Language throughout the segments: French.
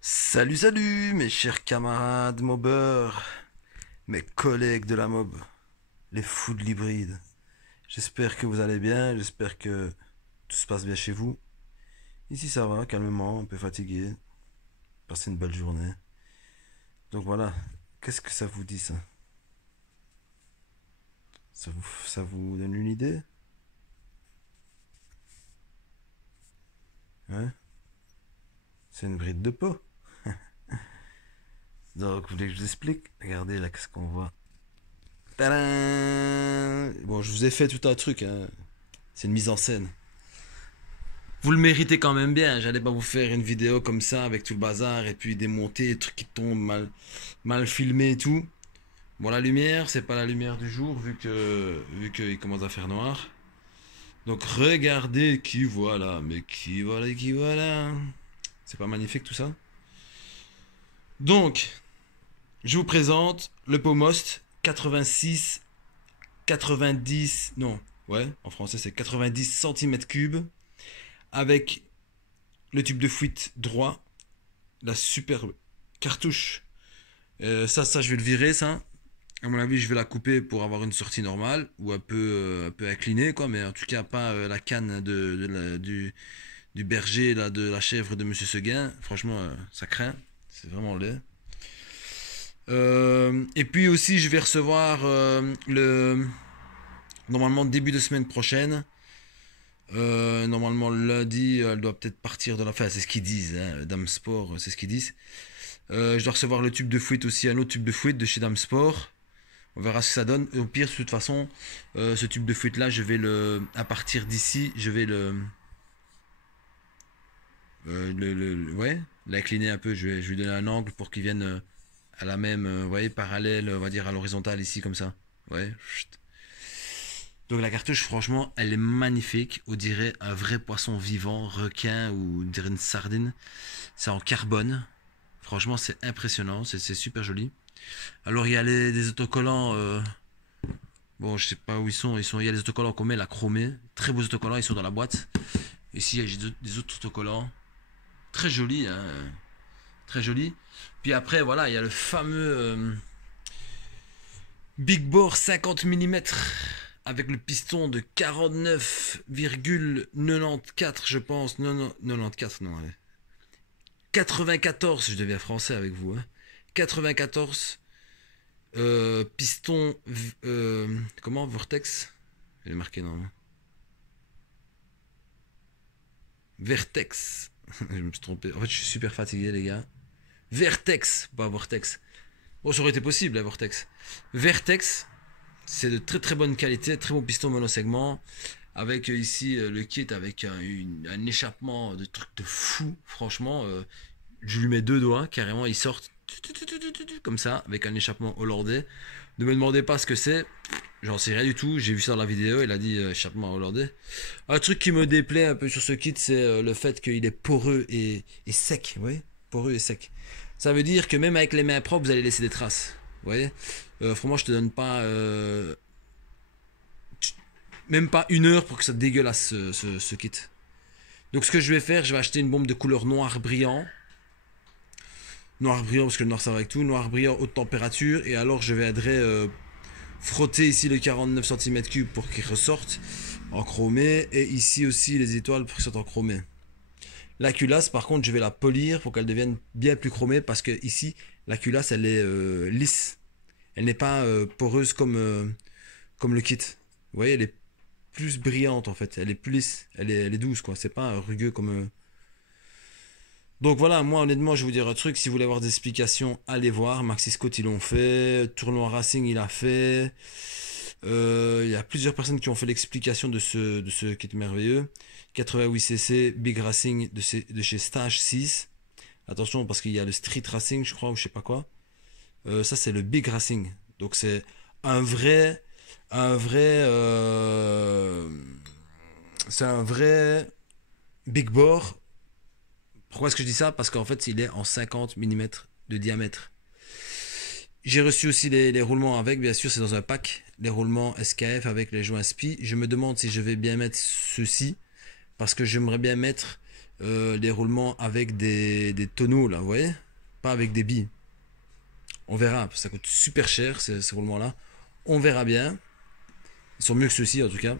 Salut, salut, mes chers camarades mobbeurs, mes collègues de la mob, les fous de l'hybride. J'espère que vous allez bien, j'espère que tout se passe bien chez vous. Ici ça va, calmement, un peu fatigué, passé une belle journée. Donc voilà, qu'est-ce que ça vous dit ça ça vous donne une idée? Hein? C'est une bride de peau. Donc vous voulez que je vous explique? Regardez là, qu'est-ce qu'on voit. Tadam! Bon, je vous ai fait tout un truc, hein. C'est une mise en scène. Vous le méritez quand même bien. J'allais pas vous faire une vidéo comme ça avec tout le bazar et puis démonter des trucs qui tombent mal filmés et tout. Bon, la lumière, c'est pas la lumière du jour vu qu'il commence à faire noir. Donc regardez qui voilà, mais qui voilà. C'est pas magnifique tout ça? Donc, je vous présente le Pomost 86, 90, non, ouais, en français c'est 90 cm3 avec le tube de fuite droit, la superbe cartouche. Ça, je vais le virer, ça. À mon avis, je vais la couper pour avoir une sortie normale ou un peu inclinée, quoi. Mais en tout cas, pas la canne du berger, là, de la chèvre de Monsieur Seguin. Franchement, ça craint. C'est vraiment laid. Et puis aussi, je vais recevoir normalement début de semaine prochaine. Normalement lundi, elle doit peut-être partir de la fin. C'est ce qu'ils disent, hein. Dame Sport, c'est ce qu'ils disent. Je dois recevoir le tube de fuite aussi, un autre tube de fuite de chez Dame Sport. On verra ce que ça donne. Au pire, de toute façon, ce tube de fuite là, je vais à partir d'ici, je vais ouais, l'incliner un peu. Je vais lui donner un angle pour qu'il vienne à la même, vous voyez, parallèle, on va dire à l'horizontale ici comme ça. Ouais. Chut. Donc la cartouche, franchement, elle est magnifique. On dirait un vrai poisson vivant, requin ou on dirait une sardine. C'est en carbone. Franchement, c'est impressionnant. C'est super joli. Alors il y a des autocollants. Bon, je sais pas où ils sont. Il y a des autocollants qu'on met la chromée. Très beaux autocollants. Ils sont dans la boîte. Ici, il y a des autres autocollants. Très jolis, hein. Très jolis. Puis après, voilà, il y a le fameux Big Bore 50 mm avec le piston de 49,94 je pense. Non, non, 94, non, allez. 94, je deviens français avec vous. Hein. 94 piston. Comment Vortex. Il est marqué non. Vertex. Je me suis trompé. En fait, je suis super fatigué, les gars. Vertex, pas Vortex. Bon, ça aurait été possible, la Vortex. Vertex, c'est de très très bonne qualité, très bon piston monosegment. Avec ici le kit avec un échappement de trucs de fou, franchement. Je lui mets deux doigts, carrément, ils sortent comme ça, avec un échappement hollandais. Ne me demandez pas ce que c'est, j'en sais rien du tout. J'ai vu ça dans la vidéo, il a dit échappement hollandais. Un truc qui me déplaît un peu sur ce kit, c'est le fait qu'il est poreux et sec, vous voyez. Poreux et sec. Ça veut dire que même avec les mains propres, vous allez laisser des traces. Vous voyez franchement, je te donne pas même pas une heure pour que ça dégueulasse ce kit. Donc ce que je vais faire, je vais acheter une bombe de couleur noir brillant. Noir brillant parce que le noir ça va avec tout. Noir brillant haute température. Et alors je viendrai frotter ici le 49 cm3 pour qu'il ressorte en chromé. Et ici aussi les étoiles pour qu'ils sortent en chromé. La culasse par contre je vais la polir pour qu'elle devienne bien plus chromée. Parce que ici la culasse elle est lisse. Elle n'est pas poreuse comme le kit. Vous voyez elle est plus brillante en fait. Elle est plus lisse. Elle est douce quoi. C'est pas rugueux comme... Donc voilà, moi honnêtement, je vais vous dire un truc. Si vous voulez avoir des explications, allez voir. Maxi Scott, ils l'ont fait. Tournoi Racing, il a fait. Il y a plusieurs personnes qui ont fait l'explication de ce kit merveilleux. 88cc Big Racing de chez Stage 6. Attention, parce qu'il y a le Street Racing, je crois, ou je sais pas quoi. Ça, c'est le Big Racing. Donc c'est un vrai. Un vrai. C'est un vrai Big Bore. Pourquoi est-ce que je dis ça? Parce qu'en fait, il est en 50 mm de diamètre. J'ai reçu aussi les roulements avec, bien sûr, c'est dans un pack. Les roulements SKF avec les joints SPI. Je me demande si je vais bien mettre ceci. Parce que j'aimerais bien mettre les roulements avec des tonneaux là, vous voyez? Pas avec des billes. On verra, ça coûte super cher ces roulements-là. On verra bien. Ils sont mieux que ceux-ci en tout cas.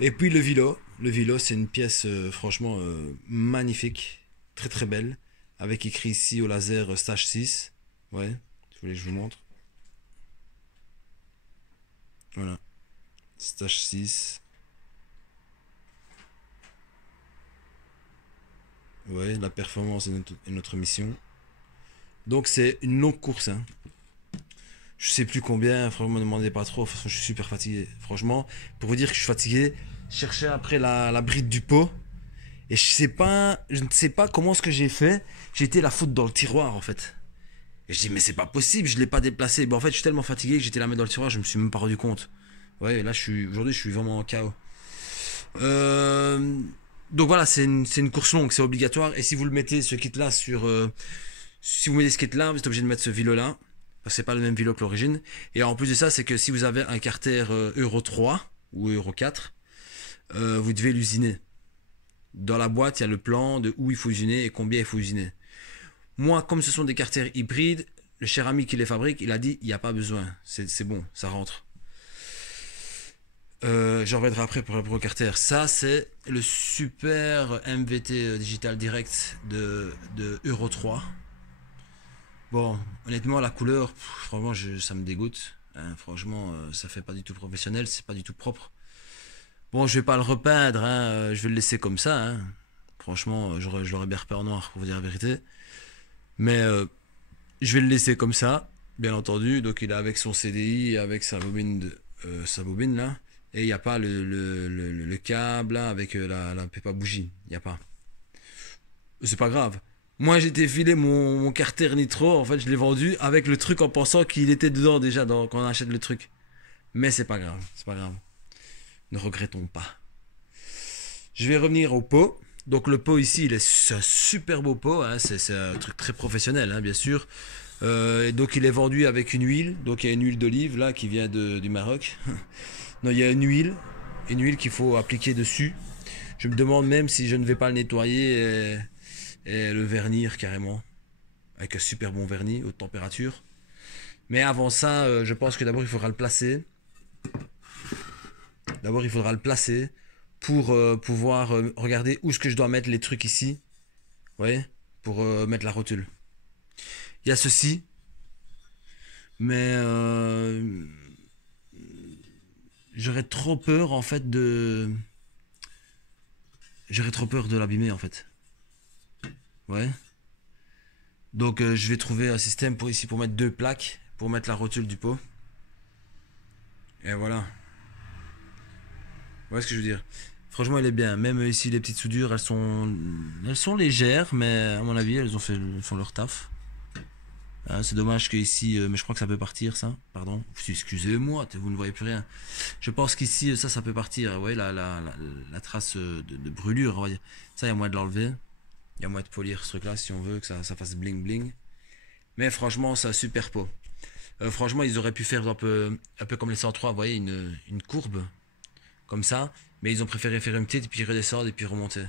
Et puis le Vilo. Le Vilo, c'est une pièce franchement magnifique, très très belle, avec écrit ici au laser Stage 6. Ouais, si vous voulez, je vous montre. Voilà, Stage 6. Ouais, la performance est notre mission. Donc c'est une longue course, hein. Je sais plus combien, franchement, ne me demandez pas trop. De toute façon, je suis super fatigué. Franchement, pour vous dire que je suis fatigué, je cherchais après la bride du pot. Et je ne sais pas comment ce que j'ai fait. J'ai été la foutre dans le tiroir en fait. Et je dis, mais c'est pas possible, je l'ai pas déplacé. Bon, en fait, je suis tellement fatigué que j'étais la mettre dans le tiroir, je me suis même pas rendu compte. Ouais, là, aujourd'hui, je suis vraiment en chaos. Euh, donc voilà, c'est une course longue, c'est obligatoire. Et si vous le mettez, ce kit-là, si vous mettez ce kit-là, vous êtes obligé de mettre ce vélo-là. Parce que c'est pas le même vélo que l'origine. Et en plus de ça, c'est que si vous avez un carter Euro 3 ou Euro 4, vous devez l'usiner. Dans la boîte, il y a le plan de où il faut usiner et combien il faut usiner. Moi, comme ce sont des carters hybrides, le cher ami qui les fabrique, il a dit il n'y a pas besoin. C'est bon, ça rentre. J'en reviendrai après pour le Pro Carter. Ça, c'est le super MVT Digital Direct de Euro 3. Bon, honnêtement, la couleur, franchement, ça me dégoûte. Hein, franchement, ça fait pas du tout professionnel, c'est pas du tout propre. Bon, je vais pas le repeindre, hein, je vais le laisser comme ça. Hein. Franchement, je l'aurais bien repé en noir, pour vous dire la vérité. Mais je vais le laisser comme ça, bien entendu. Donc il est avec son CDI, avec sa bobine là. Et il n'y a pas le câble là, avec la pépa bougie. Il n'y a pas. C'est pas grave. Moi j'étais filé mon carter nitro, en fait je l'ai vendu avec le truc en pensant qu'il était dedans déjà quand on achète le truc. Mais c'est pas grave, c'est pas grave. Ne regrettons pas. Je vais revenir au pot. Donc le pot ici, c'est un super beau pot, hein, c'est un truc très professionnel, hein, bien sûr. Et donc il est vendu avec une huile, donc il y a une huile d'olive là qui vient du Maroc. Non, il y a une huile qu'il faut appliquer dessus. Je me demande même si je ne vais pas le nettoyer et le vernir carrément, avec un super bon vernis, haute température. Mais avant ça, je pense que d'abord il faudra le placer. D'abord il faudra le placer pour pouvoir regarder où est-ce que je dois mettre les trucs ici. Ouais, pour mettre la rotule. Il y a ceci, mais j'aurais trop peur en fait j'aurais trop peur de l'abîmer en fait. Ouais. Donc je vais trouver un système pour ici pour mettre deux plaques pour mettre la rotule du pot. Et voilà. Voilà ce que je veux dire. Franchement, elle est bien. Même ici, les petites soudures, elles sont légères, mais à mon avis, elles font leur taf. C'est dommage que ici, mais je crois que ça peut partir, ça. Pardon. Excusez-moi, vous ne voyez plus rien. Je pense qu'ici, ça peut partir. Vous voyez la trace de brûlure, on va dire. Ça, il y a moyen de l'enlever. Il y a moyen de polir ce truc-là si on veut que ça fasse bling bling. Mais franchement, c'est un super pot. Franchement, ils auraient pu faire un peu comme les 103, vous voyez, une courbe. Comme ça. Mais ils ont préféré faire une petite, et puis redescendre, et puis remonter.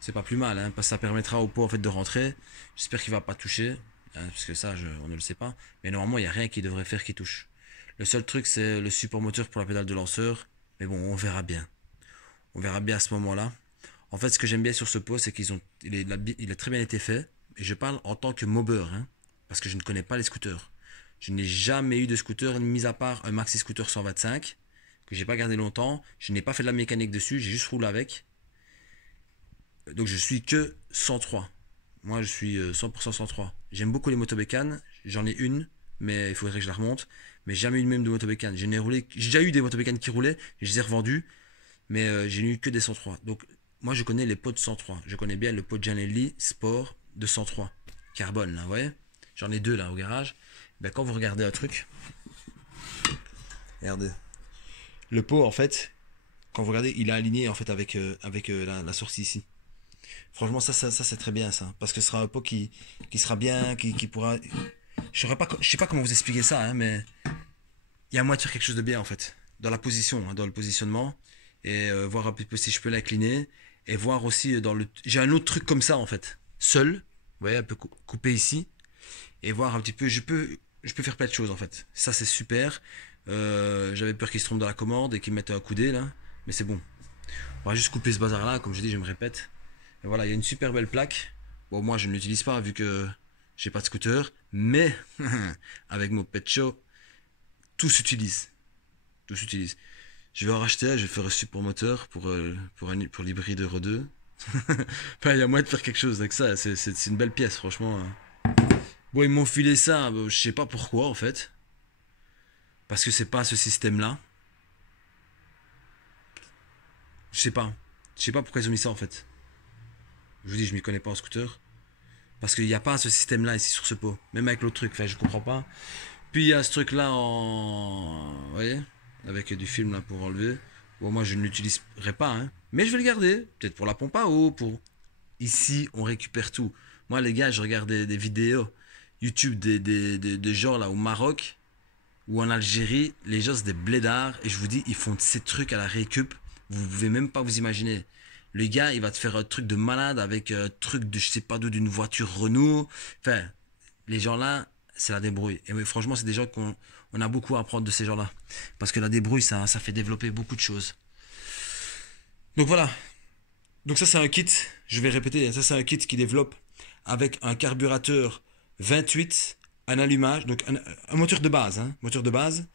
C'est pas plus mal, hein, parce que ça permettra au pot en fait de rentrer. J'espère qu'il va pas toucher. Hein, parce que ça, on ne le sait pas. Mais normalement, il n'y a rien qui devrait faire qui touche. Le seul truc, c'est le support moteur pour la pédale de lanceur. Mais bon, on verra bien. On verra bien à ce moment-là. En fait, ce que j'aime bien sur ce pot, c'est il a très bien été fait. Et je parle en tant que mobber, hein, parce que je ne connais pas les scooters. Je n'ai jamais eu de scooter, mis à part un maxi scooter 125, que j'ai pas gardé longtemps. Je n'ai pas fait de la mécanique dessus, j'ai juste roulé avec. Donc je suis que 103. Moi, je suis 100% 103. J'aime beaucoup les motobécanes. J'en ai une, mais il faudrait que je la remonte. Mais j'ai jamais eu de même de motobécane. J'ai déjà eu des motobécanes qui roulaient, je les ai revendues, mais j'ai eu que des 103. Donc moi, je connais les pots de 103. Je connais bien le pot de Gianelli Sport de 103. Carbone, là, vous voyez. J'en ai deux là au garage. Ben, quand vous regardez un truc, regardez. Le pot, en fait, quand vous regardez, il est aligné en fait avec la sortie ici. Franchement, ça c'est très bien ça, parce que ce sera un pot qui sera bien, qui pourra. Je sais pas comment vous expliquer ça, hein, mais il y a moyen de faire quelque chose de bien en fait, dans la position, hein, dans le positionnement, et voir un petit peu si je peux l'incliner. Et voir aussi dans le... J'ai un autre truc comme ça en fait. Seul, vous voyez, un peu coupé ici. Et voir un petit peu... Je peux faire plein de choses en fait. Ça c'est super. J'avais peur qu'ils se trompent dans la commande et qu'ils mettent un coudé là. Mais c'est bon. On va juste couper ce bazar là, comme je dis, je me répète. Et voilà, il y a une super belle plaque. Bon, moi je ne l'utilise pas vu que j'ai pas de scooter. Mais avec mon pet show, tout s'utilise. Tout s'utilise. Je vais en racheter, je vais faire un support moteur pour l'hybride Euro 2. Enfin, il y a moyen de faire quelque chose avec ça, c'est une belle pièce, franchement. Bon, ils m'ont filé ça, je sais pas pourquoi en fait. Parce que c'est pas ce système-là. Je sais pas. Je sais pas pourquoi ils ont mis ça en fait. Je vous dis, je m'y connais pas en scooter. Parce qu'il n'y a pas ce système-là ici sur ce pot. Même avec l'autre truc, enfin, je comprends pas. Puis il y a ce truc-là en. Vous voyez, avec du film là pour enlever. Bon, moi je ne l'utiliserai pas, hein. Mais je vais le garder. Peut-être pour la pompe à eau, pour. Ici, on récupère tout. Moi, les gars, je regarde des vidéos YouTube des gens là au Maroc ou en Algérie. Les gens, c'est des blédards. Et je vous dis, ils font ces trucs à la récup. Vous pouvez même pas vous imaginer. Le gars, il va te faire un truc de malade avec un truc de je sais pas d'où, d'une voiture Renault. Enfin, les gens là, c'est la débrouille. Et oui, franchement, c'est des gens qu'on a beaucoup à apprendre de ces gens-là. Parce que la débrouille, ça fait développer beaucoup de choses. Donc voilà. Donc ça, c'est un kit. Je vais répéter. Ça, c'est un kit qui développe avec un carburateur 28, un allumage. Donc un moteur de base. Hein, moteur de base.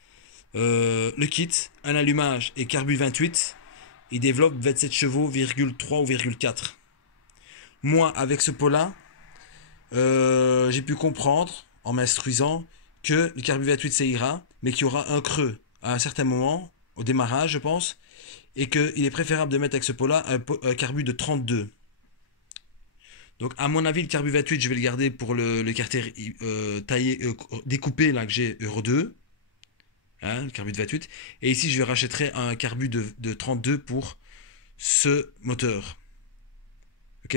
Le kit, un allumage et carbu 28. Il développe 27 chevaux, 3 ou 4. Moi, avec ce pot-là, j'ai pu comprendre, en m'instruisant, que le carbu 28 ça ira, mais qu'il y aura un creux à un certain moment, au démarrage, je pense, et qu'il est préférable de mettre avec ce pot-là un carbu de 32. Donc, à mon avis, le carbu 28, je vais le garder pour le carter taillé, découpé là, que j'ai Euro 2. Hein, le carbu de 28. Et ici, je rachèterai un carbu de 32 pour ce moteur. Ok.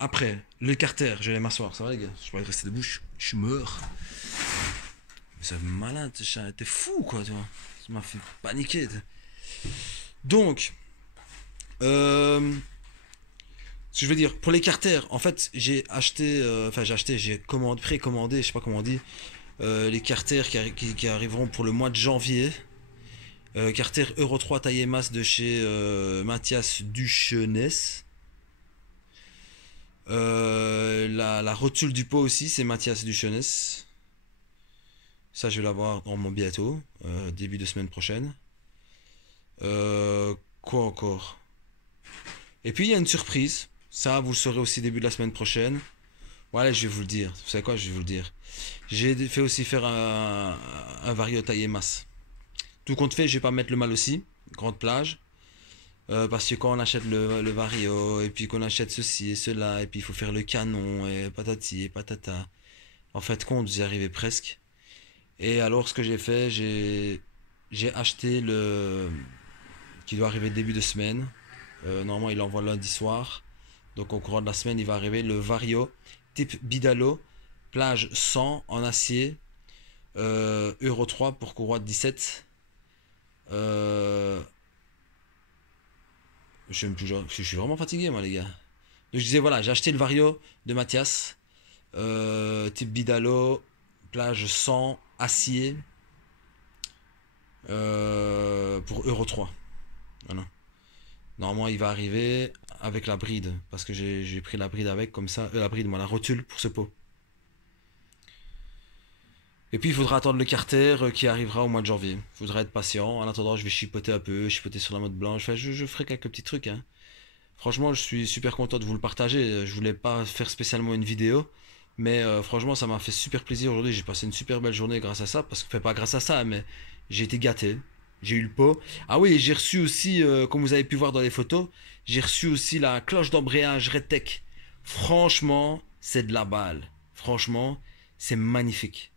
Après, le carter, je vais aller m'asseoir, ça va les gars? Je vais rester debout, je suis mort. C'est malade, t'es fou quoi, toi. Ça m'a fait paniquer. Donc, ce que je veux dire, pour les carters, en fait, j'ai acheté, j'ai précommandé, je sais pas comment on dit, les carters qui arriveront pour le mois de janvier. Carter Euro 3 taille et masse de chez Mathias Duchenes. La rotule du pot aussi, c'est Mathias Duchenes. Ça, je vais l'avoir dans mon bientôt, début de semaine prochaine. Quoi encore? Et puis, il y a une surprise. Ça, vous le saurez aussi début de la semaine prochaine. Voilà, je vais vous le dire. Vous savez quoi, je vais vous le dire. J'ai fait aussi faire un vario taille et masse. Tout compte fait, je vais pas mettre le mal aussi. Grande plage. Parce que quand on achète le vario, et puis qu'on achète ceci et cela, et puis il faut faire le canon, et patati et patata. En fait, compte, vous y arrivez presque. Et alors, ce que j'ai fait, j'ai acheté le. Qui doit arriver début de semaine. Normalement, il l'envoie lundi soir. Donc, au courant de la semaine, il va arriver le vario type Bidalo, plage 100 en acier, Euro 3 pour courroie de 17. Je suis vraiment fatigué, moi, les gars. Donc, je disais, voilà, j'ai acheté le vario de Mathias, type Bidalo, plage 100, acier, pour Euro 3. Voilà. Normalement, il va arriver avec la bride, parce que j'ai pris la bride avec, comme ça, la bride, moi, la rotule pour ce pot. Et puis il faudra attendre le carter qui arrivera au mois de janvier. Il faudra être patient. En attendant, je vais chipoter un peu, chipoter sur la mode blanche. Enfin, je ferai quelques petits trucs. Hein. Franchement, je suis super content de vous le partager. Je voulais pas faire spécialement une vidéo. Mais franchement, ça m'a fait super plaisir aujourd'hui. J'ai passé une super belle journée grâce à ça. Parce que, enfin, pas grâce à ça, mais j'ai été gâté. J'ai eu le pot. Ah oui, j'ai reçu aussi, comme vous avez pu voir dans les photos, j'ai reçu aussi la cloche d'embrayage Redtech. Franchement, c'est de la balle. Franchement, c'est magnifique.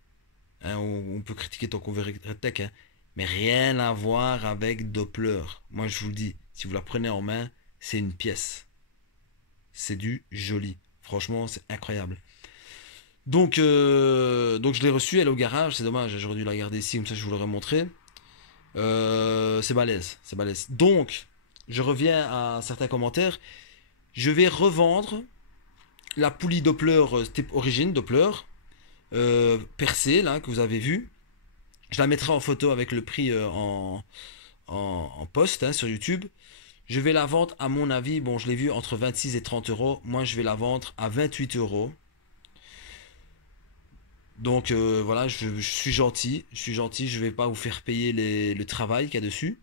Hein, on peut critiquer tant qu'on veut Redtech, hein, mais rien à voir avec Doppler. Moi, je vous le dis, si vous la prenez en main, c'est une pièce. C'est du joli. Franchement, c'est incroyable. Donc je l'ai reçue, elle est au garage. C'est dommage, j'aurais dû la garder ici, comme ça je vous l'aurais montré. C'est balèze, c'est balèze. Donc, je reviens à certains commentaires. Je vais revendre la poulie Doppler type origine Doppler percée là que vous avez vu. Je la mettrai en photo avec le prix en post hein, sur YouTube. Je vais la vendre à mon avis, bon je l'ai vu entre 26 et 30 euros. Moi je vais la vendre à 28 euros. Donc voilà, je suis gentil, je vais pas vous faire payer le travail qu'il y a dessus.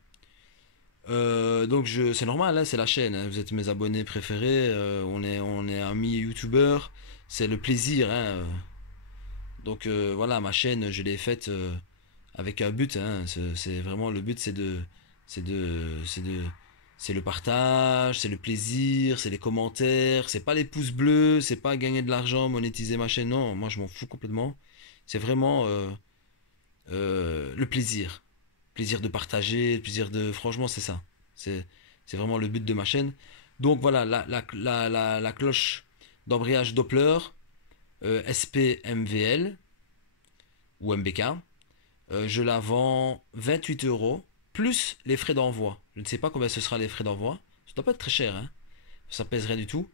Donc c'est normal, hein, c'est la chaîne, hein, vous êtes mes abonnés préférés, on est amis youtubeurs, c'est le plaisir. Hein. Donc voilà, ma chaîne, je l'ai faite avec un but. Hein, c'est vraiment le but, c'est de, c'est de, c'est le partage, c'est le plaisir, c'est les commentaires, c'est pas les pouces bleus, c'est pas gagner de l'argent, monétiser ma chaîne. Non, moi je m'en fous complètement. C'est vraiment le plaisir de partager, le plaisir de, franchement, c'est ça. C'est, c'est vraiment le but de ma chaîne. Donc voilà, la cloche d'embrayage Doppler SP-MVL ou MBK. Je la vends 28 euros plus les frais d'envoi. Je ne sais pas combien ce sera les frais d'envoi. Ça doit pas être très cher, hein. Ça pèse rien du tout.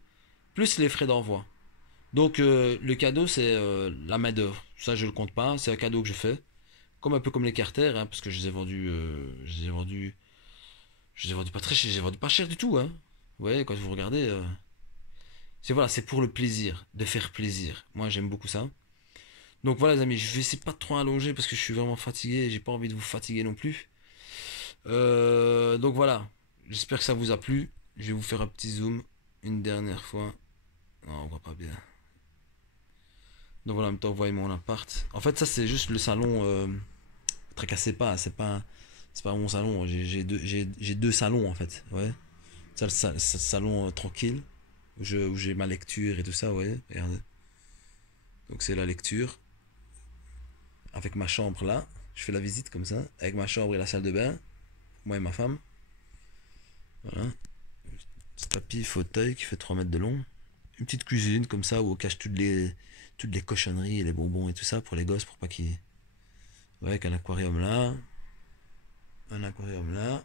Plus les frais d'envoi. Donc le cadeau c'est la main d'œuvre. Ça je le compte pas. C'est un cadeau que je fais. Comme un peu comme les carters, hein, parce que je les ai vendus pas très cher. Je les ai vendus pas cher du tout, hein. Ouais, quand vous regardez, c'est voilà, c'est pour le plaisir, de faire plaisir. Moi j'aime beaucoup ça. Donc voilà les amis, je vais essayer de pas trop allonger parce que je suis vraiment fatigué, j'ai pas envie de vous fatiguer non plus. Donc voilà, j'espère que ça vous a plu. Je vais vous faire un petit zoom une dernière fois. Non, on voit pas bien. Donc voilà, en même temps, vous voyez mon appart. En fait, ça c'est juste le salon. Tracassez pas, c'est pas mon salon. J'ai deux salons en fait. Ouais. Ça, le salon tranquille où j'ai ma lecture et tout ça. Ouais. Regardez. Donc c'est la lecture avec ma chambre là. Je fais la visite comme ça avec ma chambre et la salle de bain. Moi et ma femme. Voilà. Petit tapis, fauteuil qui fait 3 mètres de long. Une petite cuisine comme ça où on cache toutes les cochonneries et les bonbons et tout ça pour les gosses pour pas qu'ils. Ouais, avec un aquarium là. Un aquarium là.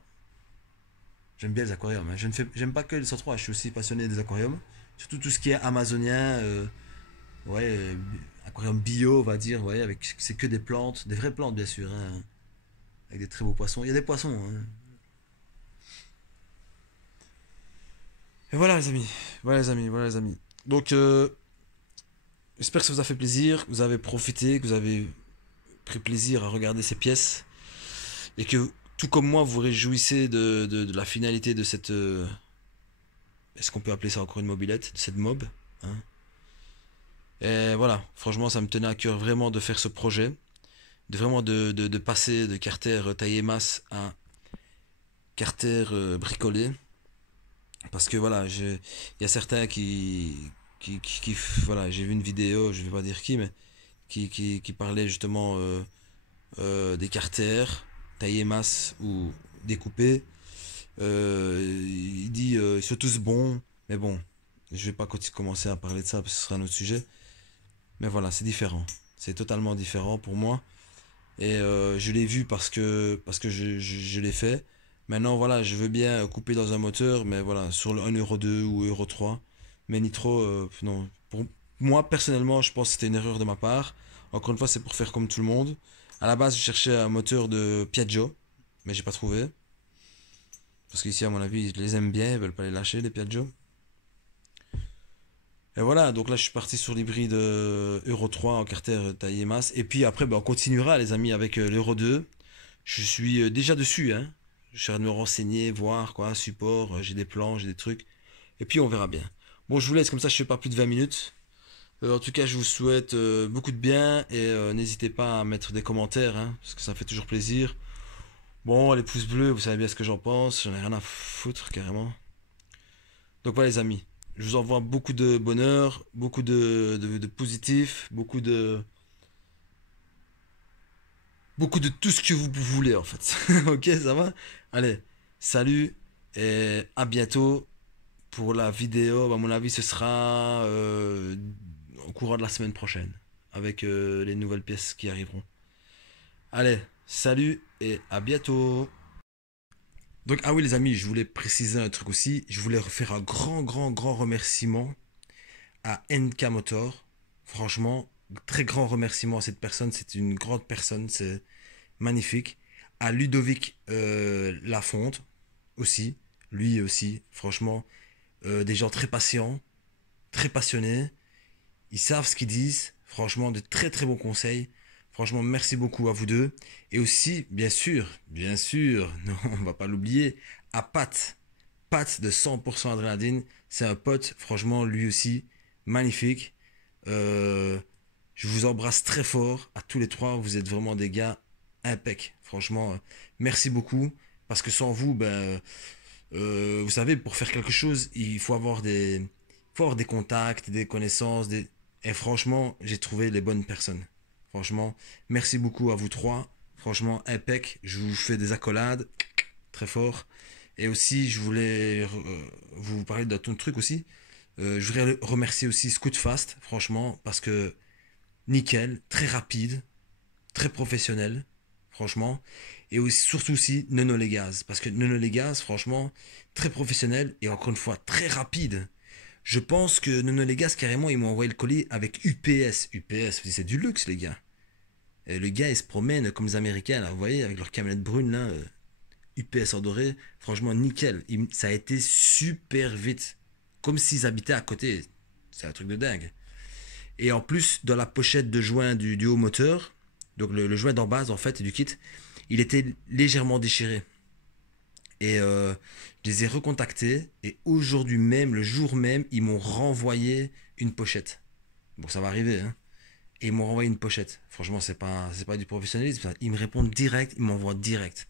J'aime bien les aquariums. Hein. J'aime pas que les sauterelles, je suis aussi passionné des aquariums. Surtout tout ce qui est amazonien. Ouais, aquarium bio, on va dire. Ouais, avec c'est que des plantes, des vraies plantes bien sûr. Hein, avec des très beaux poissons. Il y a des poissons. Hein. Et voilà les amis. Voilà les amis. Voilà les amis. Donc j'espère que ça vous a fait plaisir, que vous avez profité, que vous avez pris plaisir à regarder ces pièces. Et que tout comme moi, vous réjouissez de la finalité de cette. Est-ce qu'on peut appeler ça encore une mobilette? De cette mob. Hein. Et voilà, franchement, ça me tenait à cœur vraiment de faire ce projet. De vraiment de passer de carter taillé masse à carter bricolé. Parce que voilà, il y a certains voilà, j'ai vu une vidéo, je vais pas dire qui, mais qui parlait justement des carters taillés masse ou découpés. Il dit ils sont tous bons, mais bon, je vais pas commencer à parler de ça parce que ce sera un autre sujet. Mais voilà, c'est différent. C'est totalement différent pour moi. Et je l'ai vu parce que je l'ai fait. Maintenant, voilà, je veux bien couper dans un moteur, mais voilà, sur le 1,2 ou Euro 3. Mais Nitro, non. Pour moi, personnellement, je pense que c'était une erreur de ma part. Encore une fois, c'est pour faire comme tout le monde. À la base, je cherchais un moteur de Piaggio, mais j'ai pas trouvé. Parce qu'ici, à mon avis, ils les aiment bien, ils veulent pas les lâcher, les Piaggio. Et voilà, donc là je suis parti sur l'hybride Euro 3 en carter taillé masse. Et puis après, ben, on continuera les amis avec l'Euro 2. Je suis déjà dessus, hein. Je suis en train de me renseigner, voir quoi, support, j'ai des plans, j'ai des trucs. Et puis on verra bien. Bon, je vous laisse comme ça, je fais pas plus de 20 minutes. En tout cas, je vous souhaite beaucoup de bien et n'hésitez pas à mettre des commentaires, hein, parce que ça fait toujours plaisir. Bon, les pouces bleus, vous savez bien ce que j'en pense, j'en ai rien à foutre carrément. Donc voilà les amis, je vous envoie beaucoup de bonheur, beaucoup de positif, beaucoup de tout ce que vous voulez en fait. Ok, ça va? Allez, salut et à bientôt pour la vidéo. À mon avis, ce sera au courant de la semaine prochaine avec les nouvelles pièces qui arriveront. Allez, salut et à bientôt. Donc, ah oui, les amis, je voulais préciser un truc aussi. Je voulais faire un grand remerciement à NK Motor. Franchement, très grand remerciement à cette personne. C'est une grande personne, c'est magnifique. À Ludovic Lafonte aussi. Lui aussi, franchement, des gens très patients, très passionnés. Ils savent ce qu'ils disent. Franchement, de très bons conseils. Franchement, merci beaucoup à vous deux. Et aussi, bien sûr, non, on va pas l'oublier, à Pat. Pat de 100% adrénaline. C'est un pote, franchement, lui aussi, magnifique. Euh, je vous embrasse très fort à tous les trois. Vous êtes vraiment des gars impec. Franchement, merci beaucoup. Parce que sans vous, ben, vous savez, pour faire quelque chose, il faut avoir des contacts, des connaissances. Et franchement, j'ai trouvé les bonnes personnes. Franchement, merci beaucoup à vous trois. Franchement, impec. Je vous fais des accolades très fort. Et aussi, je voulais vous parler d'un ton truc aussi. Je voudrais remercier aussi Scoot Fast, franchement, parce que nickel, très rapide, très professionnel, franchement. Et aussi, surtout aussi Nono les Gaz, parce que Nono les Gaz, franchement, très professionnel et encore une fois très rapide. Je pense que Nono les Gaz, carrément, ils m'ont envoyé le colis avec UPS. UPS, c'est du luxe, les gars. Et le gars, il se promène comme les Américains, là, vous voyez, avec leur camionnette brune, là, UPS en doré. Franchement, nickel. Ça a été super vite. Comme s'ils habitaient à côté. C'est un truc de dingue. Et en plus, dans la pochette de joint du haut moteur, donc le joint d'en base en fait du kit, il était légèrement déchiré. Et je les ai recontactés et aujourd'hui même, le jour même, ils m'ont renvoyé une pochette. Bon, ça va arriver, hein. Et ils m'ont renvoyé une pochette. Franchement, c'est pas du professionnalisme. Ils me répondent direct, ils m'envoient direct.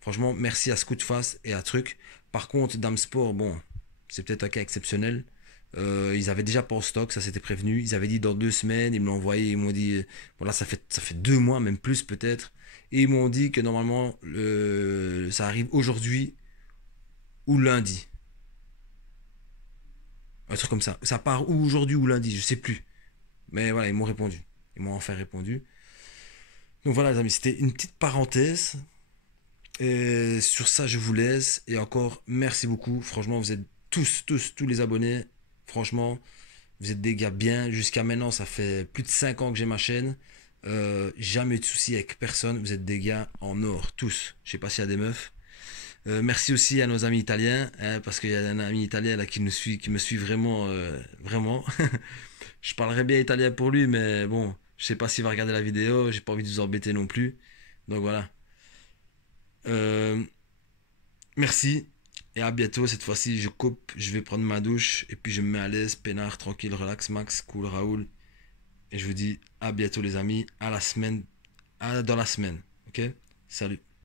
Franchement, merci à Scootfast et à Truc. Par contre, Dame Sport, bon, c'est peut-être un cas exceptionnel. Ils avaient déjà pas en stock, ça s'était prévenu. Ils avaient dit dans 2 semaines, ils me l'ont envoyé, ils m'ont dit, voilà, ça fait 2 mois, même plus peut-être. Et ils m'ont dit que normalement, ça arrive aujourd'hui ou lundi. Un truc comme ça. Ça part ou aujourd'hui ou lundi, je sais plus. Mais voilà, ils m'ont répondu. Ils m'ont enfin répondu. Donc voilà, les amis, c'était une petite parenthèse. Et sur ça, je vous laisse. Et encore, merci beaucoup. Franchement, vous êtes tous les abonnés. Franchement, vous êtes des gars bien. Jusqu'à maintenant, ça fait plus de 5 ans que j'ai ma chaîne. Jamais eu de soucis avec personne. Vous êtes des gars en or, tous. Je sais pas s'il y a des meufs. Merci aussi à nos amis italiens, hein, parce qu'il y a un ami italien là qui me suit vraiment, vraiment. Je parlerais bien italien pour lui, mais bon, je sais pas s'il va regarder la vidéo. J'ai pas envie de vous embêter non plus. Donc voilà. Euh, Merci et à bientôt. Cette fois-ci, je coupe, je vais prendre ma douche et puis je me mets à l'aise, peinard, tranquille, relax, max, cool, Raoul. Et je vous dis à bientôt, les amis, à la semaine, dans la semaine. Ok? Salut.